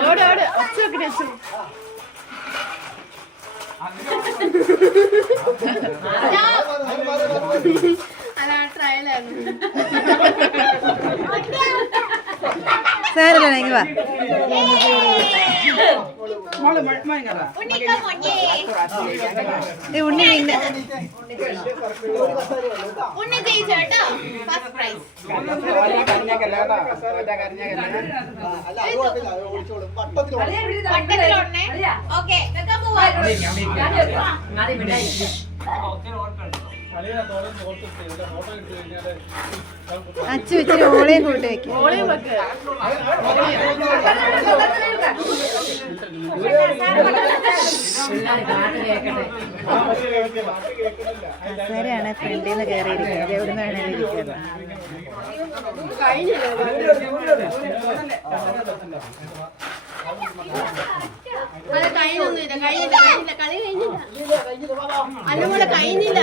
ഓട് ഓട് ഒച്ച വെക്കണ വെച്ചു അതാ ട്രയലായിരുന്നു സാരല്ല വാ ഉണ്ണി പിന്നെ ഉണ്ണി ജയിച്ചേട്ടോ ഫസ്റ്റ് പ്രൈസ് പട്ടത്തിലോടണേ ഓക്കെ വെക്കാൻ പോവാ അച്ചു വെച്ചിട്ട് ഓളയും കൂട്ടി വെക്കും കസേരയാണ് ഫ്രണ്ടിൽ നിന്ന് കയറിയിരിക്കുന്നത് എവിടെ നിന്ന് വേണേലും ഇരിക്കുന്നത് അത് കഴിഞ്ഞൊന്നുമില്ല കഴിഞ്ഞില്ല കളി കഴിഞ്ഞില്ല അന്നപോലെ കഴിഞ്ഞില്ല